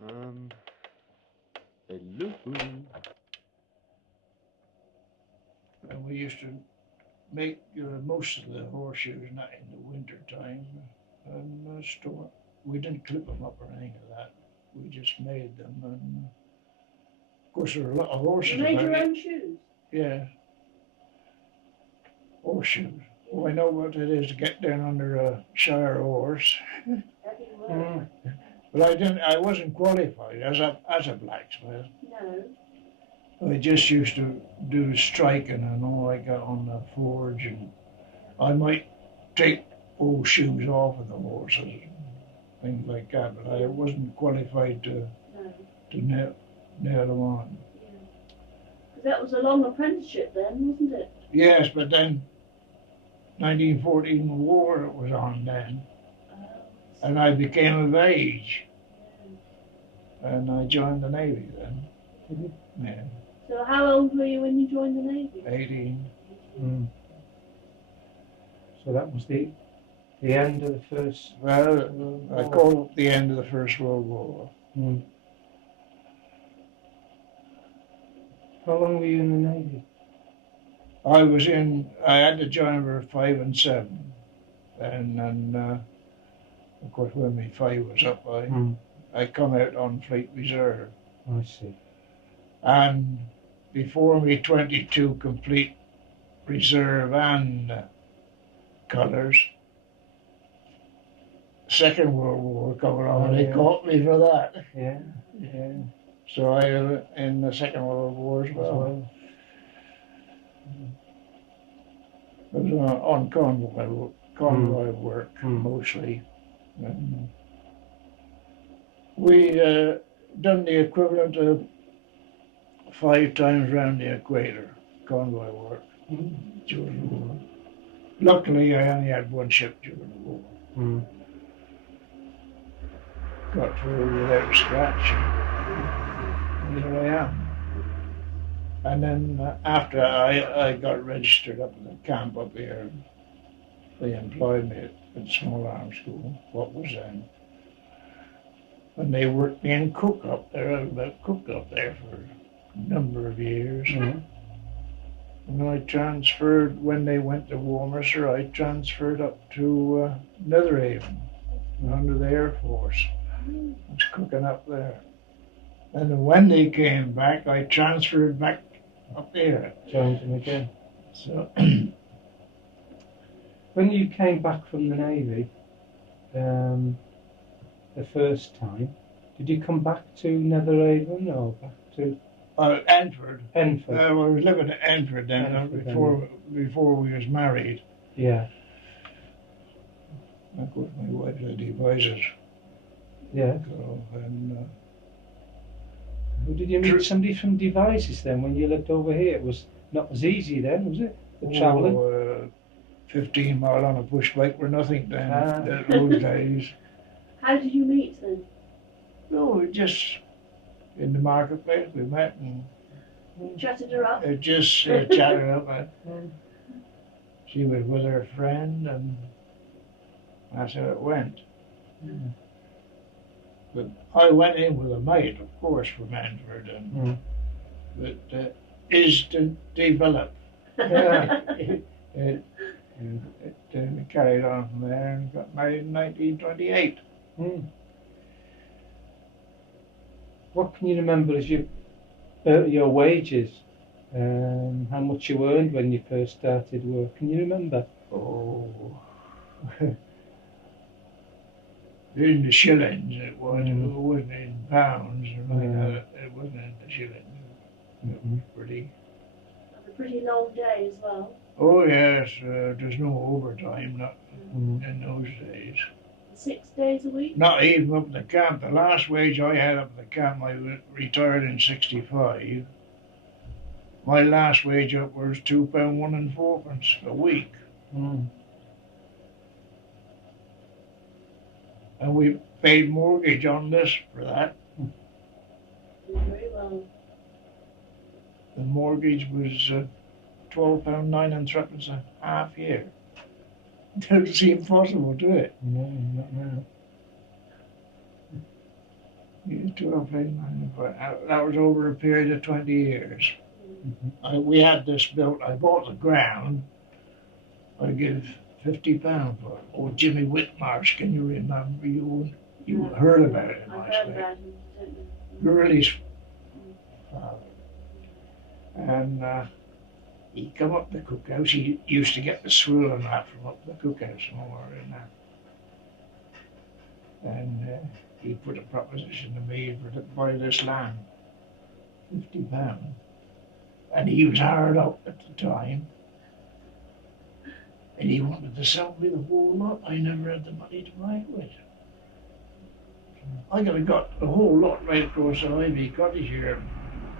Hello. And we used to make most of the horseshoes not in the winter time and store. We didn't clip them up or anything like that. We just made them, and of course there were a lot of horses. You made your about it. own shoes? Yeah, horseshoes. Oh, I know what it is to get down under a Shire horse. Heavy work. But I didn't. I wasn't qualified as a blacksmith. No. I just used to do striking and all like that on the forge, and I might take old shoes off of the horses and things like that. But I wasn't qualified to No. nail them on. Yeah. 'Cause that was a long apprenticeship then, wasn't it? Yes, but then 1914 war was on then, and I became of age, and I joined the Navy then. Mm-hmm. Yeah, So how old were you when you joined the Navy? 18. So that was the end of the first. Well, I call it the end of the First World War. Mm. How long were you in the Navy? I had to join for 5 and 7, and of course when my 5 was up, I come out on Fleet Reserve. I see. And before me 22 complete reserve and colours, Second World War come along, and they caught me for that. Yeah. So I was in the Second World War as well. I was on convoy work mostly. And we done the equivalent of 5 times round the equator, convoy work during the war. Luckily, I only had one ship during the war. Got through without a scratch. And here I am. And then after I got registered up in the camp up here, they employed me at Small Arms School, what was then. And they worked me in cook up there. I was about cook up there for a number of years. And I transferred, when they went to Warminster, I transferred up to Netherhaven under the Air Force. I was cooking up there. And when they came back, I transferred back up there. Joined them again. So when you came back from the Navy, the first time, did you come back to Netherhaven or back to Enford. Enford? I was living at Enford then, before we was married. Yeah. Of course, my wife's a devices. Yeah. So, and did you meet somebody from Devices then when you lived over here? It was not as easy then, was it? The travelling? 15 mile on a push bike were nothing then, those days. How did you meet then? No, just in the marketplace we met and Chatted her up? just chatted up. She was with her friend and that's how it went. But I went in with a mate, of course, from Enford, and but is to develop. It carried on from there and got married in 1928. What can you remember as your wages? How much you earned when you first started work? Can you remember? Oh, in the shillings it was. It wasn't in pounds or like that. It wasn't in the shillings. It was pretty. A pretty long day as well. Oh yes, there's no overtime not in those days. 6 days a week? Not even up in the camp. The last wage I had up in the camp, I retired in '65. My last wage up was £2 1 and 4 a week. And we paid mortgage on this for that. Very well. The mortgage was £12 9 and 3 a half year. Doesn't seem possible, do it? No, not now. Yeah, 12, 89, that was over a period of 20 years. Mhm. We had this built. I bought the ground. I give £50 for it. Old Jimmy Whitmarsh, can you remember? You No. heard about it, I've I heard think. about him, don't you? Gurley's father. And he come up the cookhouse. He used to get the swill and that from up the cookhouse more and that. And he put a proposition to me for to buy this land, £50. And he was hard up at the time. And he wanted to sell me the whole lot. I never had the money to buy it with. I could have got the whole lot right across the Ivy Cottage here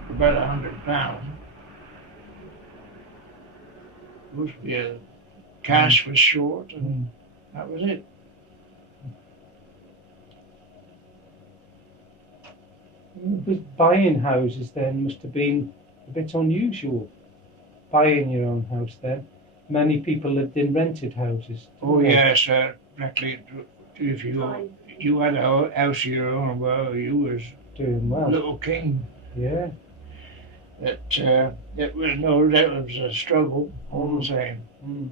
for about £100. Must be a cash was short, and that was it. But buying houses then must have been a bit unusual. Buying your own house then. Many people lived in rented houses. Oh didn't they? yes, exactly. If you had a house of your own, well, you was Doing well. little king. Yeah. It was no, that was a struggle all the same. Mm.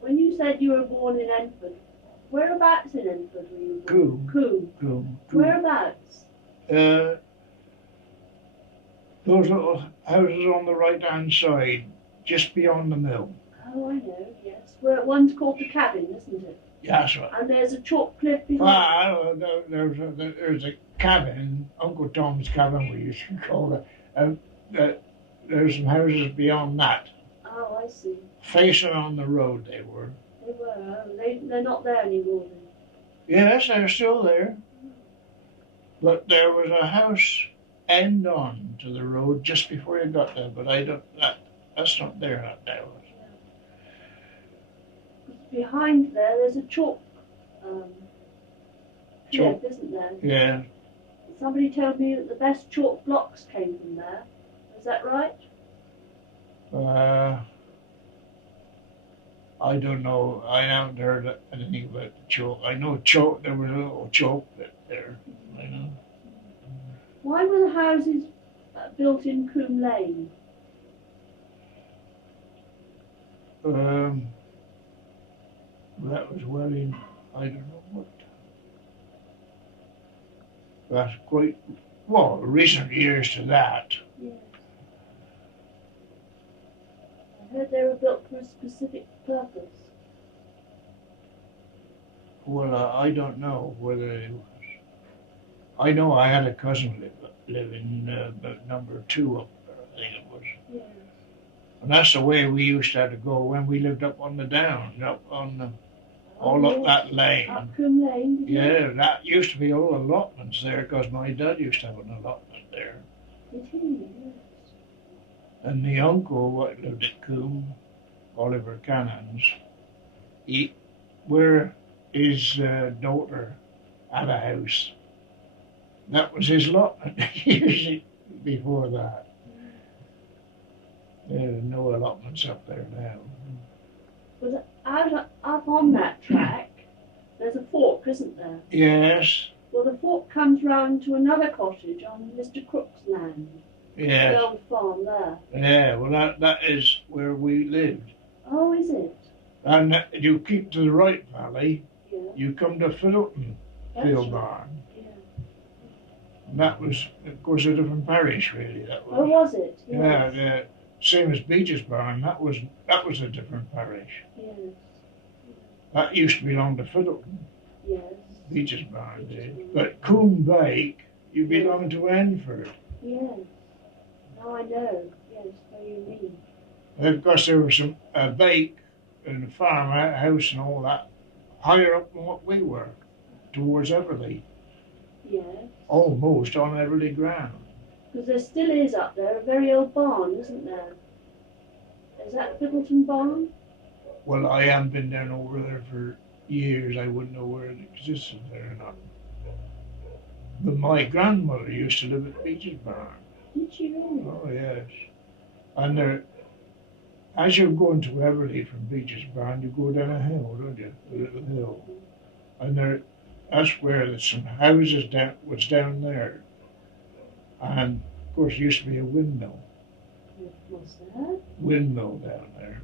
When you said you were born in Enford, whereabouts in Enford were you born? Coombe. Whereabouts? Those little houses on the right hand side, just beyond the mill. Oh, I know, yes. Where one's called the cabin, isn't it? Yeah, that's right. And there's a chalk cliff behind. Well, there's a cabin, Uncle Tom's cabin, we used to call it, and there's some houses beyond that, Oh, I see. facing on the road they were. They were. Oh, they're not there anymore then. Yes, they're still there. But there was a house end on to the road just before you got there, but that's not there, that house. Behind there's a chalk cliff, Chalk. isn't there? Yeah. Somebody told me that the best chalk blocks came from there. Is that right? I don't know. I haven't heard anything about the chalk. I know chalk. There was a little chalk bit there. I know. Why were the houses built in Coombe Lane? That was well in. I don't know what. That's quite well recent years to that. Yes. I heard they were built for a specific purpose. Well, I don't know whether it was. I know I had a cousin live in number 2 up there, I think it was. Yes. And that's the way we used to have to go when we lived up on the downs, up on the, all up that lane. Up Coombe Lane, did you? Yeah, that used to be all allotments there because my dad used to have an allotment there. Did he? Yes. And the uncle what lived at Coombe, Oliver Cannons, where his daughter had a house. That was his allotment usually before that. There's no allotments up there now. But up on that track, there's a fork, isn't there? Yes, Well, the fork comes round to another cottage on Mr. Crook's land. yes. The old farm there. Yeah, well that is where we lived. Oh, is it? And you keep to the right valley, Yeah. you come to Fiddleton That's Field right. Barn. Yeah. And that was, of course, a different parish, really. That Oh, was. was it? Yeah, Yes. yeah. Same as Beeches Barn. That was a different parish. Yes. That used to belong to Fiddleton. Yes. Beeches Barn Beeches did. Barn. But Coombe Bake, you belong to Enford. Yes. Now I know. Yes, what you mean. And of course, there was some bake and a farmhouse and all that higher up than what we were, towards Everly, Yes. almost on Everly ground. Because there still is up there a very old barn, isn't there? Is that Fiddleton Barn? Well, I haven't been down over there for years. I wouldn't know where it existed there or not. But my grandmother used to live at Beeches Barn. Did she really? Oh, yes. And there, as you're going to Everly from Beeches Barn, you go down a hill, don't you? A little hill. And there, that's where there's some houses down there. And of course, there used to be a windmill. What's that? Windmill down there.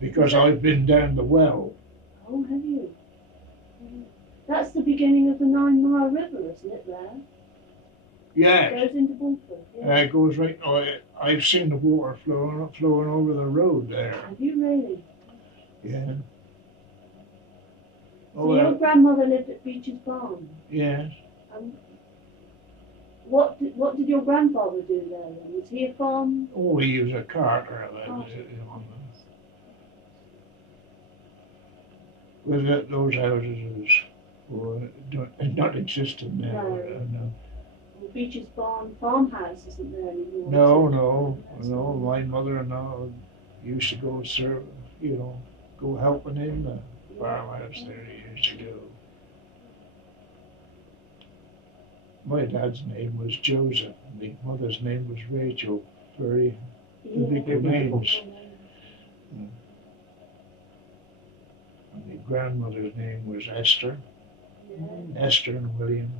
Because I've been down the well. Oh, have you? That's the beginning of the 9 Mile River, isn't it, there? Yes. It goes into Bulford. Yeah. It goes right. Oh, I've seen the water flowing over the road there. Have you really? Yeah. So your grandmother lived at Beecher's Barn? Yes. What did your grandfather do there then? Was he a farm? Oh, he was a carter. With those houses not existing now. No. Well, Beecher's Barn farmhouse isn't there anymore. No. My mother-in-law used to go serve, go helping in the farmhouse there. He used to go. My dad's name was Joseph, and my mother's name was Rachel. Very big names. And my grandmother's name was Esther. Yeah. Esther and William.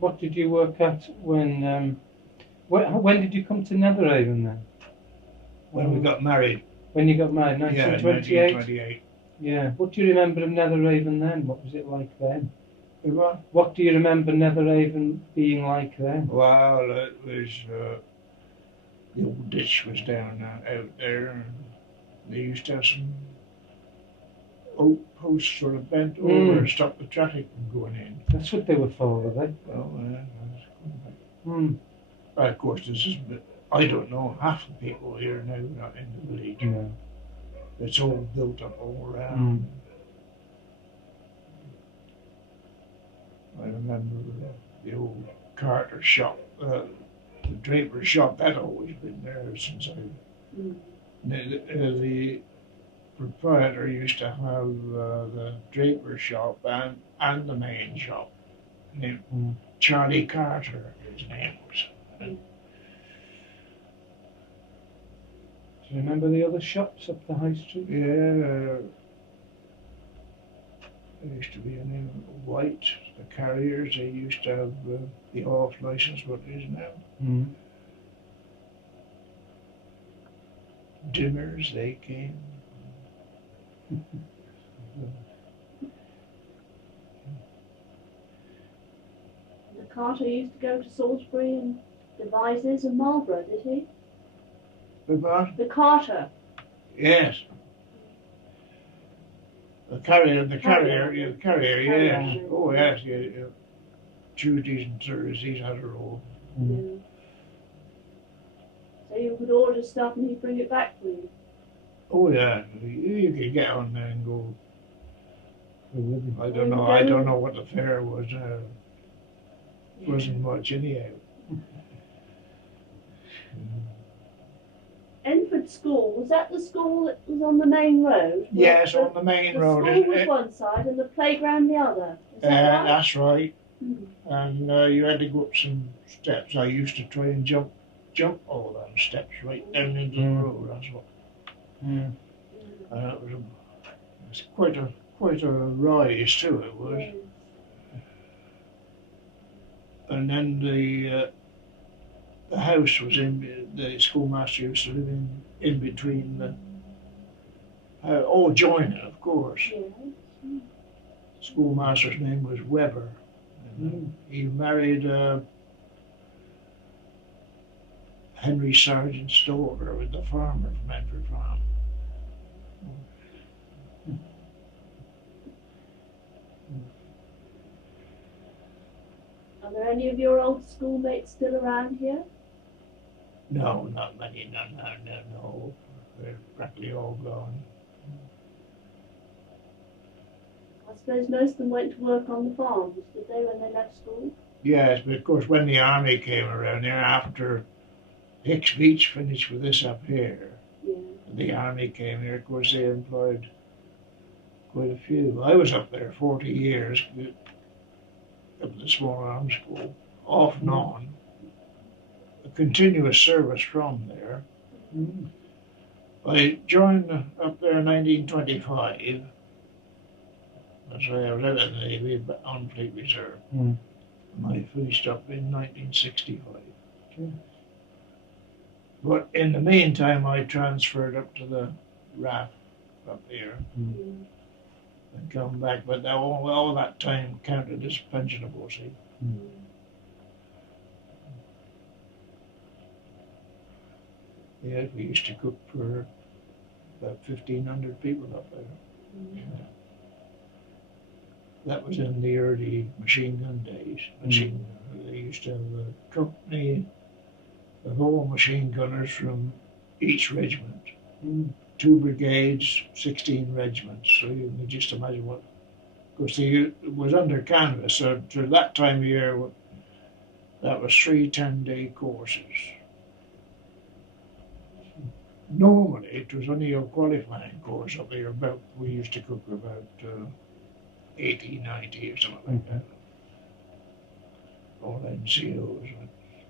What did you work at when did you come to Netherhaven then? When we got married. When you got married, 1928? Yeah, 1928. Yeah. What do you remember of Netherhaven then? What was it like then? What? What do you remember Netherhaven being like then? Well, it was, the old ditch was down out there, and they used to have some oak posts sort of bent over and stop the traffic from going in. That's what they were for, were they? Well, of course, I don't know half the people here now, not in the village. No. It's all built up all around. I remember the old carter shop, the draper shop, that always been there since the proprietor used to have the draper shop and the main shop. Named Charlie Carter, his name was. Do you remember the other shops up the high street? Yeah. There used to be a name White, the carriers. They used to have the off license, what it is now. Dimmers, they came. The carter used to go to Salisbury and Devizes and Marlborough, did he? The what? The carter. Yes. The carrier, yes. Oh, yes, yeah. Tuesdays and Thursdays had a roll. Yeah. So you could order stuff and he'd bring it back for you? Oh, yeah. You could get on there and go. I don't know what the fare was. It wasn't much anyhow. Enford School, was that the school that was on the main road? Yes, on the main road. The school was one side and the playground the other. Is that right? That's right. And you had to go up some steps. I used to try and jump all them steps right down into the road. That's what. It was quite a rise too. It was. Yes. And then the house was the schoolmaster used to live in between joining, of course. Yes. Schoolmaster's name was Weber. He married Henry Sargent's daughter with the farmer from Enford Farm. Are there any of your old schoolmates still around here? No, not many. No. They're practically all gone. I suppose most of them went to work on the farms, did they, when they left school? Yes, but of course when the army came around there, after Hicks Beach finished with this up here, the army came here, of course they employed quite a few. I was up there 40 years, up at the small arms school, off and on. continuous service from there. Mm. I joined up there in 1925. That's why I was in the Navy, but on Fleet Reserve. Mm. And I finished up in 1965. Okay. But in the meantime, I transferred up to the RAF up here Mm. and come back. But all that time counted as pensionable, see. Mm. Yeah, we used to cook for about 1,500 people up there. Mm. Yeah. That was in the early machine gun days. They used to have a company of all machine gunners from each regiment. Mm. 2 brigades, 16 regiments. So you can just imagine what. Of course, it was under canvas, so to that time of year, that was 3 10-day courses. Normally, it was only a qualifying course up there. About we used to cook about 80, 90 or something like that. All NCOs.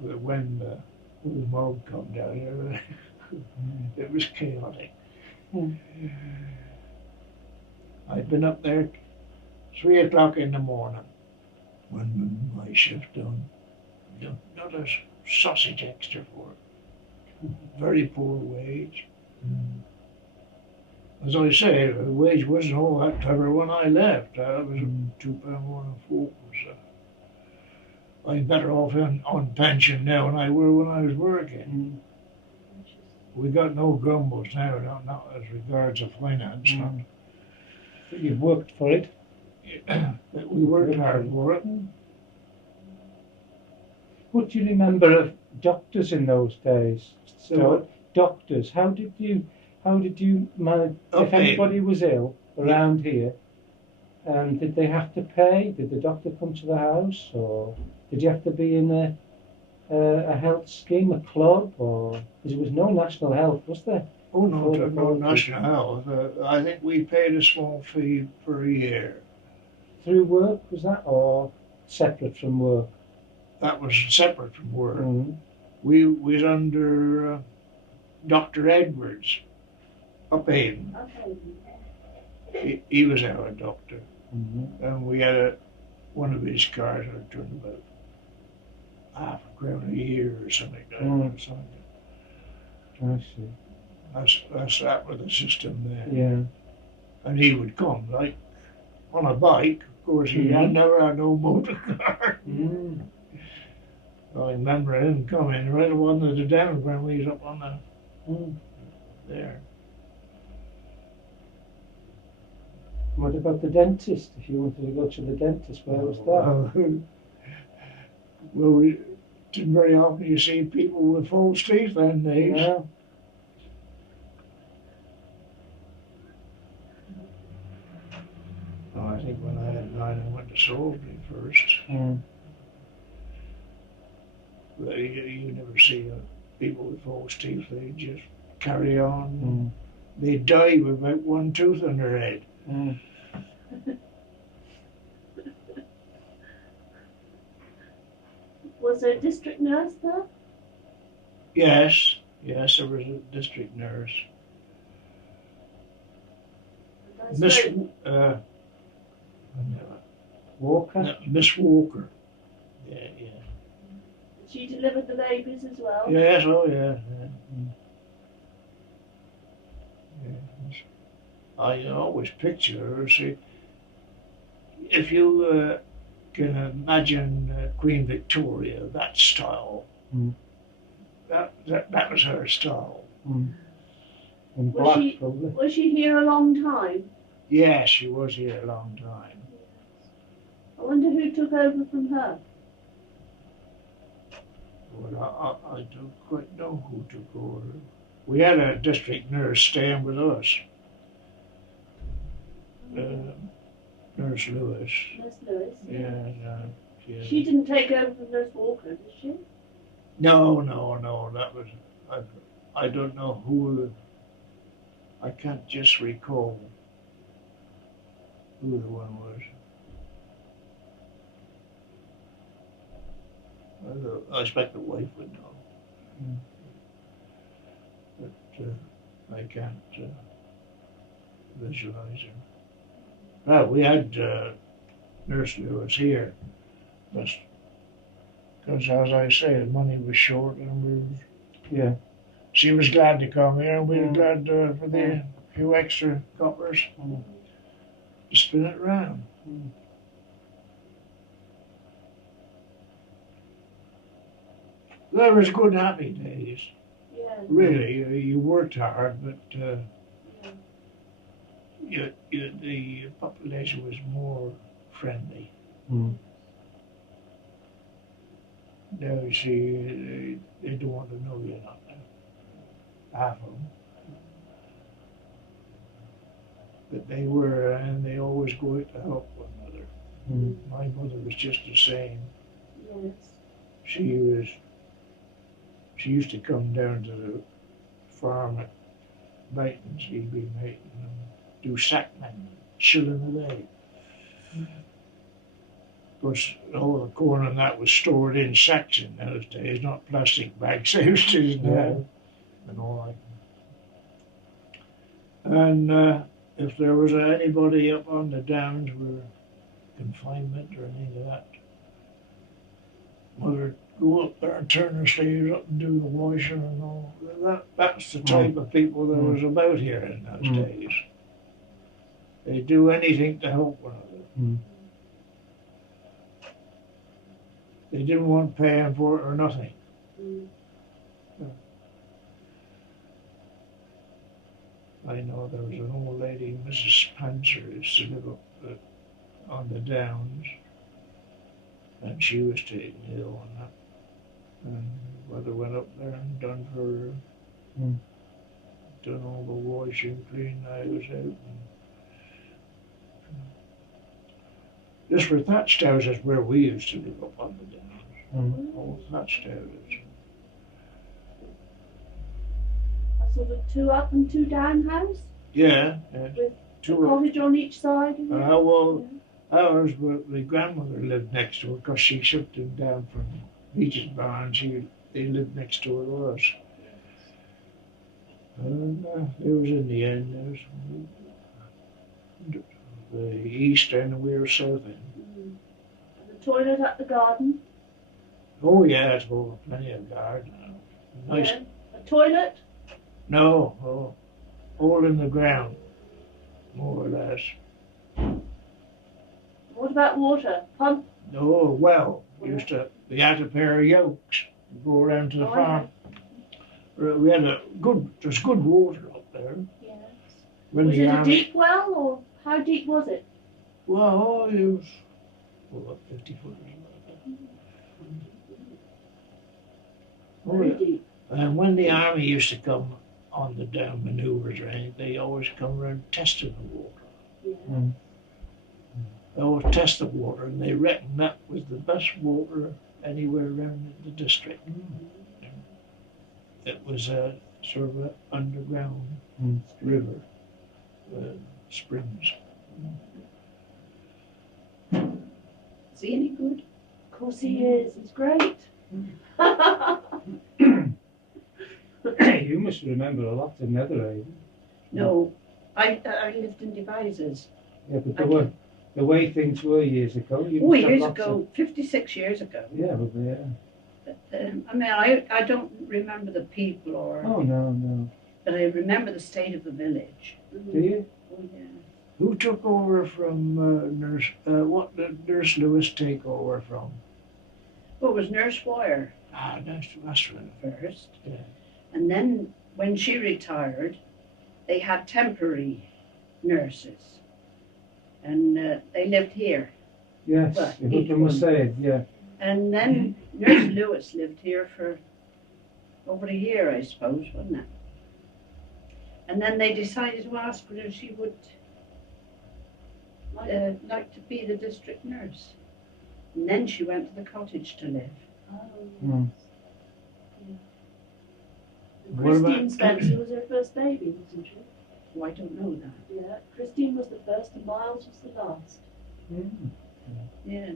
But when the whole mob come down here, it was chaotic. Mm. I'd been up there 3 o'clock in the morning when my shift done. Not a sausage extra for it. Very poor wage. As I say, the wage wasn't all that clever when I left. I was £2 more than 4. So I'm better off on pension now than I were when I was working. We got no grumbles now, not as regards of finance. Mm. But you've worked for it. We worked hard for it. What do you remember of doctors in those days? So, Doctors, how did you manage? If Okay. anybody was ill around here, did they have to pay? Did the doctor come to the house, or did you have to be in a health scheme, a club, or because there was no national health, was there? oh no, Before the no 40s. national health. I think we paid a small fee per year. Through work, was that, or separate from work? That was separate from work. Mm. We was under Dr. Edwards, up Aden. Okay. He was our doctor, Mm-hmm. and we had one of his cars that turned about £5,000 a year or something like that. Mm. Or something. I see. That's that with the system there. Yeah. And he would come like on a bike. Of course, he had Mhm. never had no motor car. Mm. I remember him coming right up onto the down when we was up on the Mm. there. What about the dentist? If you wanted to go to the dentist, where was that? Well, we didn't very often you see people with false teeth then days. Yeah. No, I think when I had 9, I went to Salisbury first. Mm. But you never see people with false teeth. They just carry on. Mm. They die with about 1 tooth in their head. Mm. Was there a district nurse there? Yes, there was a district nurse. That's Miss very- Walker? no, Miss Walker. Yeah. She delivered the babies as well. Yes, oh yeah. Yes. I always picture her. See, if you can imagine Queen Victoria, that style, Mm. that was her style. Mm. In Was black, she- probably. Was she here a long time? Yes, she was here a long time. I wonder who took over from her. Well, I don't quite know who took over. We had a district nurse staying with us, Nurse Lewis. Nurse Lewis. Yeah. She didn't take over from Nurse Walker, did she? No. That was I don't know who. I can't just recall who the one was. I expect the wife would know. But I can't visualize her. Well, we had Nurse Lewis here, but because, as I say, the money was short, and Yeah. she was glad to come here, and we were Mm. glad for the few extra coppers to spin it round. Mm. There was good, happy days. Yeah. Really, you worked hard, but Yeah. the population was more friendly. Mm. Now you see, they don't want to know you nothing. Half of them. But they were, and they always go out to help one another. Mm. My mother was just the same. Yes. She used to come down to the farm at night, and she'd be making them do sackmen, shilling a day. Of course, all the corn and that was stored in sacks in those days, not plastic bags they used to use now, and all that. And if there was anybody up on the downs with confinement or anything of that, Mother'd go up there and turn her sleeves up and do the washing and all. That's the type of people that was about here in those days. They'd do anything to help one another. Mm. They didn't want paying for it or nothing. Mm. I know there was an old lady, Mrs. Spencer, who used to live up on the downs, and she was taken ill and that. And Mother went up there and done for her, done all the washing, cleaned the house out. And this were thatched houses where we used to live up on the downs. All thatched houses. A sort of 2 up and 2 down house? Yeah. With a Two. cottage on each side? Of it? Well, ours, my grandmother lived next door because she shipped them down from Beach's Barn. They lived next door to us. And it was in the end, there was the east end and we were south end. And the toilet at the garden? Oh yeah, it's all plenty of garden. Nice. Yeah. A toilet? No, all in the ground, more or less. What about water? Pump? No, well, we had a pair of yokes to go around to the farm. We had there's good water up there. Yes. When Was the it a army, deep well, or how deep was it? well, it was about 50 foot. Very deep. And when the army used to come on the down maneuvers or anything, they always come around testing the water. Yeah. They always test the water, and they reckoned that was the best water anywhere around the district. It was a sort of an underground river, springs. Is he any good? Of course he is. He's great. You must remember a lot of Netherhaven. No, I lived in Devizes. Yeah, but the way things were years ago. You Oh, must have years lots ago, 56 years ago. Yeah, but yeah. But, I mean, I don't remember the people Oh no. but I remember the state of the village. Do you? Oh, yeah. Who took over from Nurse? What did Nurse Lewis take over from? Well, it was Nurse Boyer That's right. first. Yeah. And then when she retired, they had temporary nurses. And they lived here. Yes. Well, Your each husband was one. saying, yeah. And then Nurse Lewis lived here for over a year, I suppose, wasn't it? And then they decided to ask her if she would like to be the district nurse. And then she went to the cottage to live. Mm. And What about- Christine Spencer was her first baby, wasn't she? Oh, I don't know that. Yeah. Christine was the first and Miles was the last. Yeah.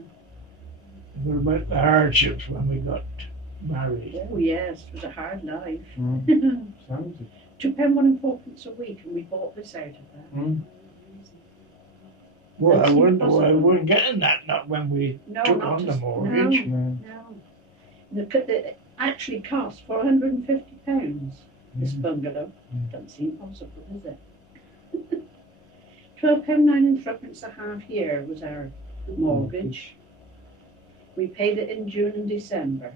What about the hardships when we got married. Oh yes, it was a hard life. Sounds it. £2 1 and 4 a week, and we bought this out of that. Well, That I seemed wouldn't, possible. I wouldn't get that, not when we No, took not on the just- mortgage. No. No. It actually cost £450, this Mm. bungalow. Mm. Doesn't seem possible, does it? £12 9 and 3 a half year was our mortgage. We paid it in June and December.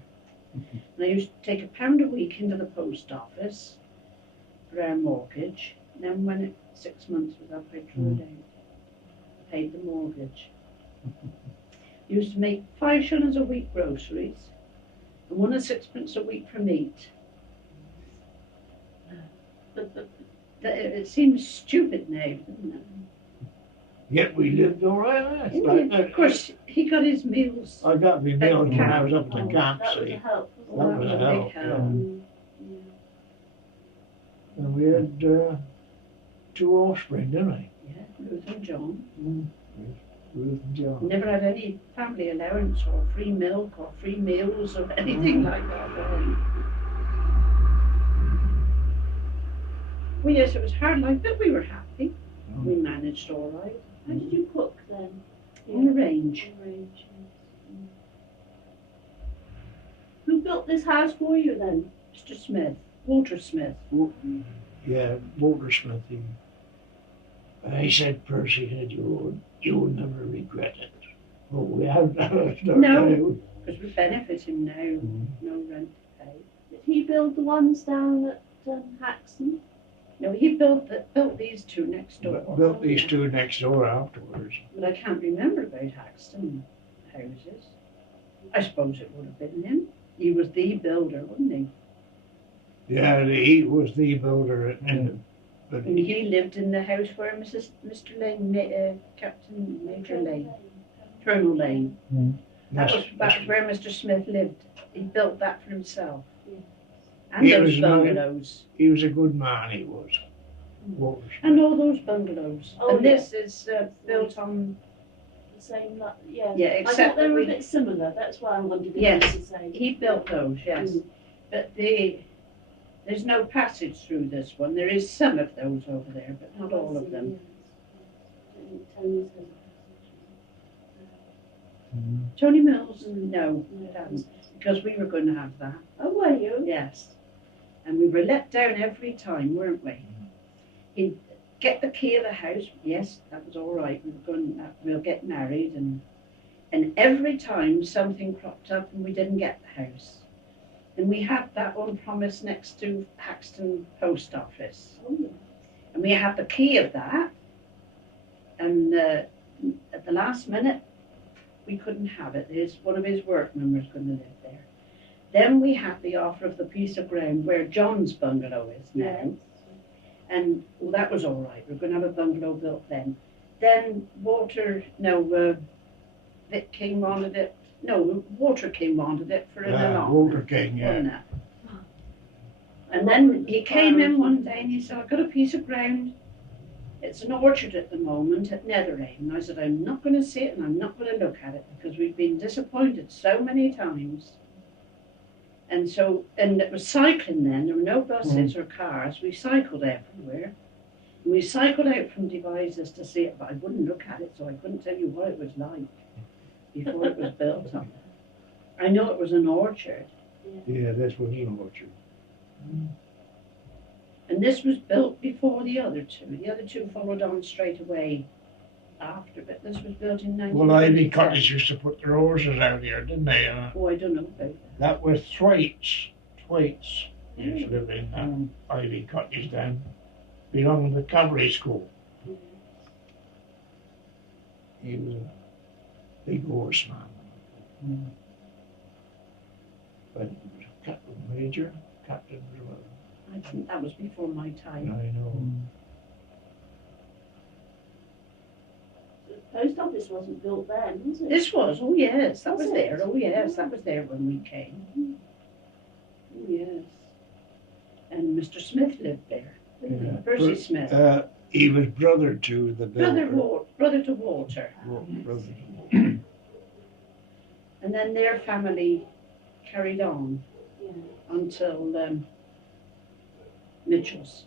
And I used to take £1 a week into the post office for our mortgage. Then when 6 months was up, I drew it out. Paid the mortgage. Used to make 5 shillings a week groceries and 1 and 6 a week for meat. It seems stupid now, doesn't it? Yet we lived all right. Of course, he got his meals. I got my meals when I was up at the camp, That was a see. help. That was a big help, help. yeah. And we had 2 offspring, didn't we? Yeah, Ruth and John. Ruth and John. Never had any family allowance or free milk or free meals or anything like that. Well, yes, it was hard life, but we were happy. We managed all right. How did you cook then? On a range. Arrange, yes. Who built this house for you then? Mr. Smith, Walter Smith. Yeah, Walter Smith. He said, Percy said, you'll never regret it. Well, we have No. Because we're benefiting now, no rent to pay. Did he build the ones down at Haxton? No, he built these 2 next door. Built these 2 next door afterwards. But I can't remember about Haxton houses. I suppose it would have been him. He was the builder, wasn't he? Yeah, he was the builder, but And he lived in the house where Mr. Lane, Captain Major Lane, Colonel Lane. That was where Mr. Smith lived. He built that for himself. Yeah. And He those was bungalows. he was a good man, he was. Walter Smith. And all those bungalows. Oh, And this is built on, The same, yeah. yeah, I except thought they that were a we, bit similar. That's why I wanted to Yes. say. he built those, yes. But there's no passage through this one. There is some of those over there, but not all of them. Tony's Tony Mills, no, it hasn't, because we were going to have that. Oh, were you? Yes. And we were let down every time, weren't we? He'd get the key of the house. Yes, that was all right. We'll get married, and every time something cropped up and we didn't get the house. And we had that one promise next to Haxton Post Office. Oh, yeah. And we had the key of that. And at the last minute, we couldn't have it. One of his workmen was going to live there. Then we had the offer of the piece of ground where John's bungalow is now. Yes. And well, that was all right. We were going to have a bungalow built then. Then Vic King wanted it. No, Walter King wanted it for an allotment. Walter King, yeah. Wasn't it? And then he came in one day and he said, I've got a piece of ground. It's an orchard at the moment at Netherlane. And I said, I'm not going to see it and I'm not going to look at it because we've been disappointed so many times. And it was cycling then. There were no buses or cars. We cycled everywhere. And we cycled out from Devizes to see it, but I wouldn't look at it, so I couldn't tell you what it was like before it was built on. I know it was an orchard. Yeah, this was an orchard. And this was built before the other 2. The other 2 followed on straight away after, but this was built in 1927. Well, Ivy Cottage used to put their horses out here, didn't they? Oh, I don't know about that. That was Thwaites. Thwaites used to live in that Ivy Cottage then. Belonged to the cavalry school. He was a big horseman. But he was a captain major. Captain was well. I think that was before my time. I know. The post office wasn't built then, was it? This was, oh yes, that Was was it? there. Oh yes, that was there when we came. Oh yes. And Mr. Smith lived there. Yeah. Percy Smith. He was brother to the builder. Brother to Walter. Brother to Walter. And then their family carried on. until Mitchell's.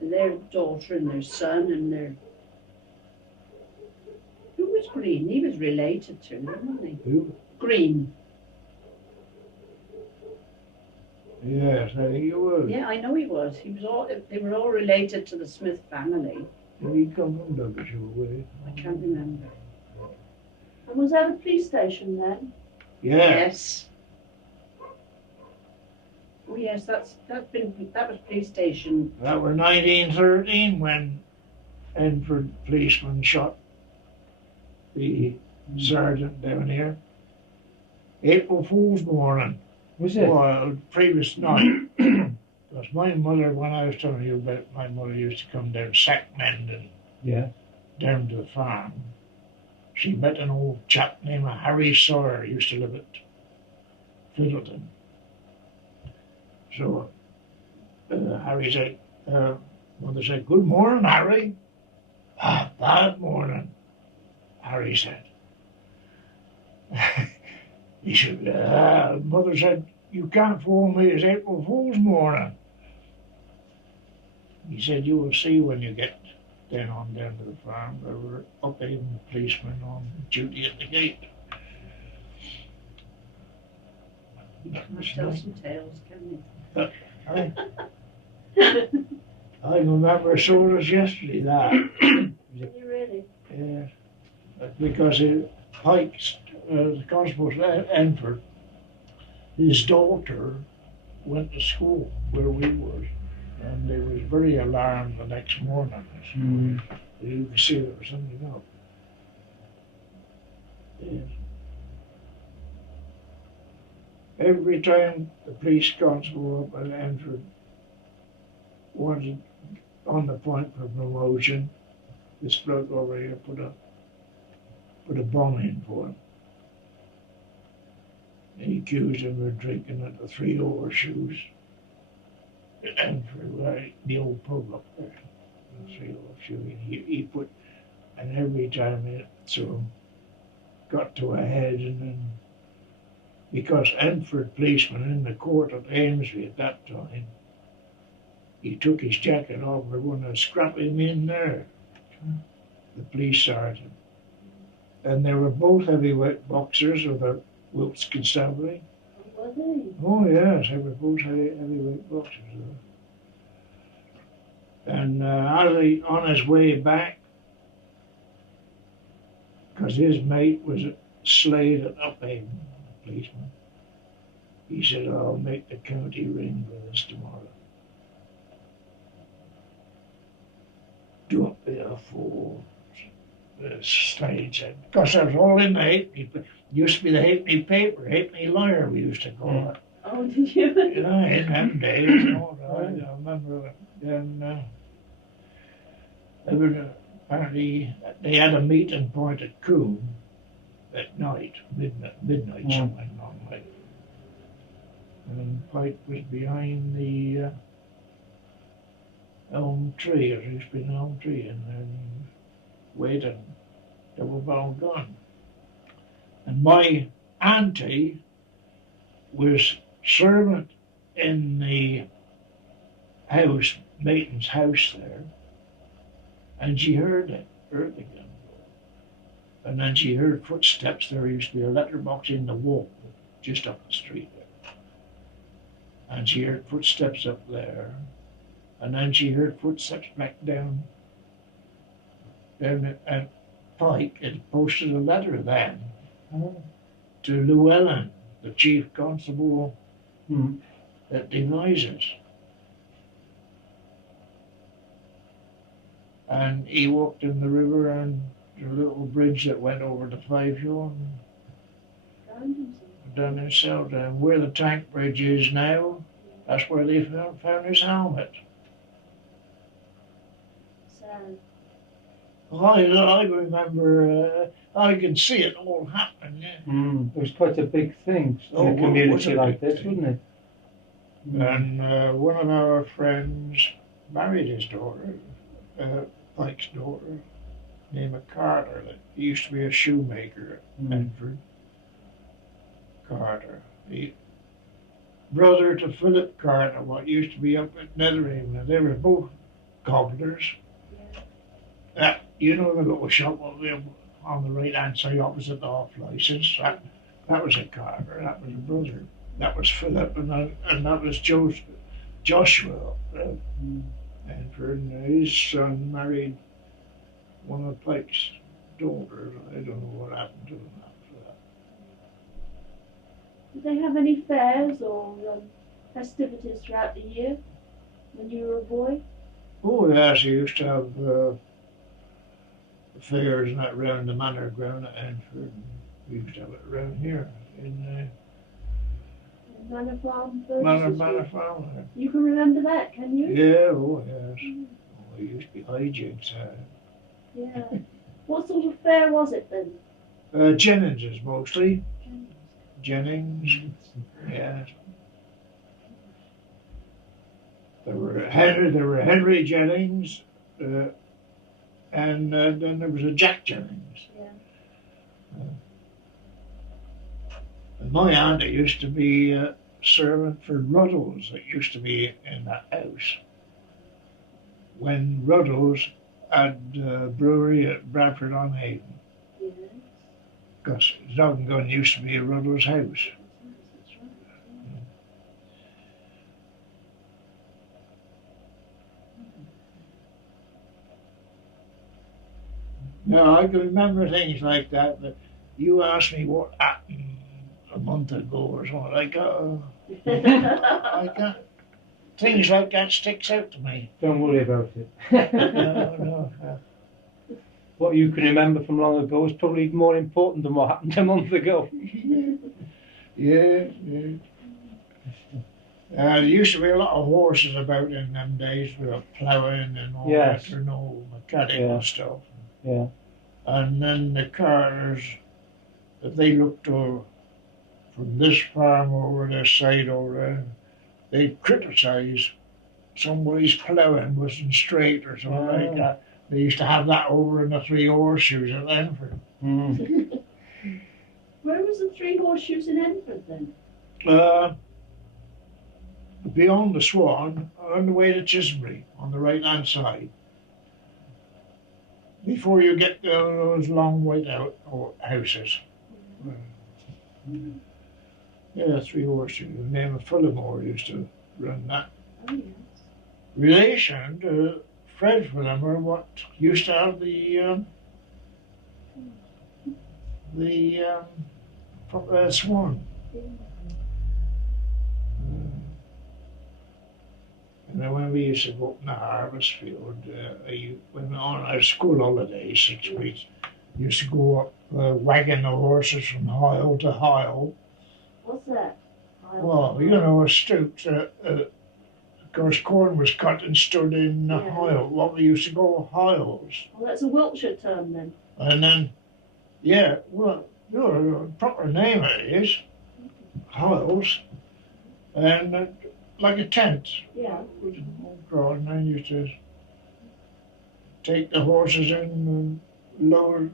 And their daughter and their son and their... Who was Green? He was related to him, wasn't he? Who? Green. Yes, I think he was. Yeah, I know he was. He was all. They were all related to the Smith family. Did he come from Douglasville way? I can't remember. And was there a police station then? Yeah. Yes. Oh yes, that was police station. That was 1913 when Enfield policeman shot the sergeant down here. April Fool's morning. Was it? Well, previous night. Because my mother, when I was telling you about my mother used to come down sack mending Yeah. down to the farm. She met an old chap named Harry Sawyer, used to live at Fiddleton. So Harry said, mother said, "Good morning, Harry." "Ah, bad morning," Harry said. He said, mother said, "You can't fool me, it's April Fool's morning." He said, "You will see when you get down to the farm. There were up-even policemen on duty at the gate." Can't tell some tales, can I remember saw us yesterday that. Did you really? Yeah. Because Pike's, the constable's Enfield, his daughter went to school where we were, and they was very alarmed the next morning. Mm. You could see there was something up. Yes. Every time the police constable up at Enfield wanted on the point for promotion, this bloke over here put a bomb in for him. And he accused him of drinking at the Three Overshoes at Enfield, right, the old pub up there. The Three Overshoes. He put, and every time it so got to a head, and then because Enfield policeman in the court at Amesbury at that time, he took his jacket off, we're going to scrap him in there, the police sergeant. And they were both heavyweight boxers of the Wilts Constabulary. Was he? Oh yes, they were both heavyweight boxers. And on his way back, because his mate was at Slade at Uphaven, policeman, he said, "I'll make the county ring for this tomorrow. Don't be a fool." Slade said, because that was all in the halfpenny. Used to be the halfpenny paper, halfpenny lawyer we used to call it. Oh, did you? You know, in them days, you know, I remember it. And apparently they had a meeting point at Coombe at night, midnight something along like. And Pike was behind the elm tree, there used to be an elm tree, and then waiting, double-barrel gun. And my auntie was servant in the house, Maton's house there, and she heard the gun. And then she heard footsteps. There used to be a letterbox in the wall, just up the street there. And she heard footsteps up there, and then she heard footsteps back down. And Pike had posted a letter then to Llewellyn, the chief constable at Devizes. And he walked in the river and the little bridge that went over the Five Yaw and done himself down. Where the tank bridge is now, that's where they found his helmet. Sad. I remember, I can see it all happen, yeah. It was quite a big thing Oh, in a it was community a like big this, thing. wasn't it? And one of our friends married his daughter, Pike's daughter, named Carter. That he used to be a shoemaker at Enfield. Carter. He brother to Philip Carter, what used to be up at Netherhaven. They were both cobblers. You know the little shop on the right hand side opposite the off license. That was a Carter. That was a brother. That was Philip, and that was Joshua. And his son married one of Pike's daughters. I don't know what happened to him after that. Did they have any fairs or festivities throughout the year when you were a boy? Oh yes, he used to have fairs and that round the manor ground at Enfield. We used to have it around here in Manor Farm? Manor Farm. You can remember that, can you? Yeah, oh yes. Oh, it used to be hijinks. Yeah. What sort of fair was it then? Jennings's mostly. Jennings, yes. There were Henry Jennings, and then there was a Jack Jennings. Yeah. And my aunt used to be a servant for Ruddles that used to be in that house. When Ruddles had a brewery at Bradford-on-Avon. Yes. Because Gun used to be a Ruddles house. That's right. No, I can remember things like that, but you asked me what happened a month ago or something. I can't. Things like that sticks out to me. Don't worry about it. No. What you can remember from long ago is probably more important than what happened a month ago. Yeah. There used to be a lot of horses about in them days with ploughing and all Yes. that, no mechanical stuff. Yeah. And then the cars, if they looked over from this farm over this side over, they'd criticise somebody's ploughing wasn't straight or something like that. They used to have that over in the Three Horseshoes at Enfield. Where was the Three Horseshoes in Enfield then? Beyond the Swan, on the way to Chisbury, on the right hand side. Before you get those long white houses. Yeah, Three Horseshoes. The name of Fullamore used to run that. Oh, yes. Relation to Fred Fullamore, what used to have the Swan. And then when we used to go up in the harvest field, when on our school holidays, 6 weeks, used to go up wagging the horses from Hyle to Hyle. What's that? Well, you know, a stoot. Of course, corn was cut and stood in the Hyle, what we used to call Hyles. Well, that's a Wiltshire term then. And then, yeah, well, the proper name it is, Hyles. And like a tent. Yeah. And then used to take the horses in and lower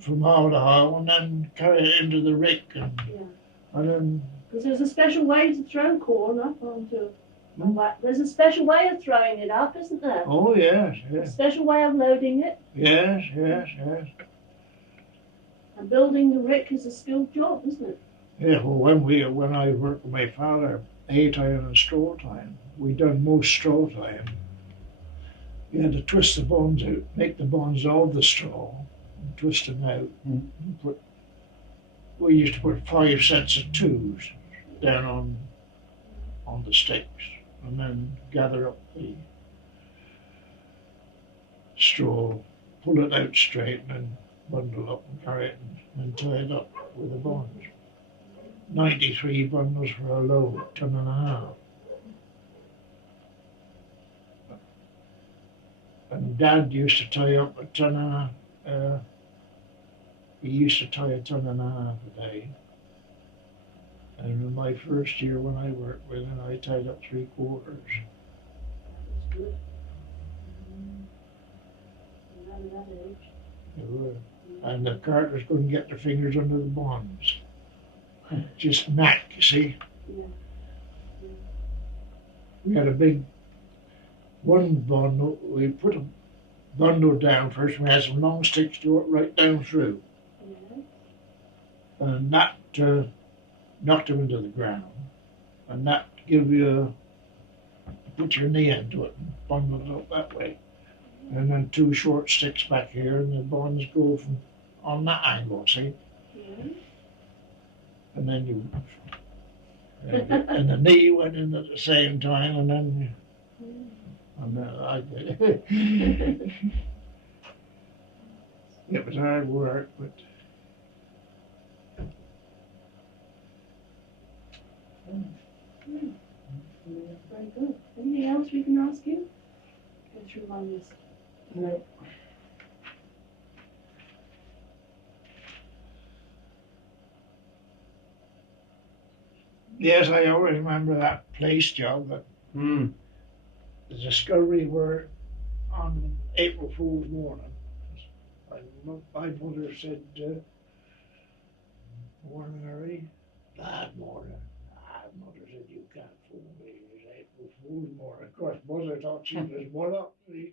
from Hyle to Hyle and then carry it into the rick. And then... Because there's a special way to throw corn up onto... There's a special way of throwing it up, isn't there? Oh, yes. A special way of loading it. Yes. And building the rick is a skilled job, isn't it? Yeah, well, when I worked with my father, hay time and straw time, we done most straw time. You had to twist the bonds out, make the bonds of the straw, and twist them out. And we used to put 5 sets of 2s down on the sticks, and then gather up the straw, pull it out straight, and then bundle up and carry it and tie it up with the bonds. 93 bundles for a load, 1.5 tons. And Dad used to tie up 1.5 tons. He used to tie 1.5 tons a day. And in my first year when I worked with him, I tied up 3/4. That was good. Not at that age. They were. And the carters couldn't get their fingers under the bonds. Just knack, you see. Yeah. We had a big one bundle. We put a bundle down first. We had some long sticks to it right down through. Yeah. And that knocked them into the ground. And that give you put your knee into it and bundle it up that way. And then two short sticks back here, and the bonds go from on that angle, see? Yeah. And then you and the knee went in at the same time, and then I did it. It was hard work, but Very good. Anything else we can ask you? Go through my list. No. yes, I always remember that place job, that Hmm. the discovery were on April Fool's morning. My mother said, morning, Harry. Bad morning. Mother said, you can't fool me. It was April Fool's morning. Of course, Mother thought she was one up me.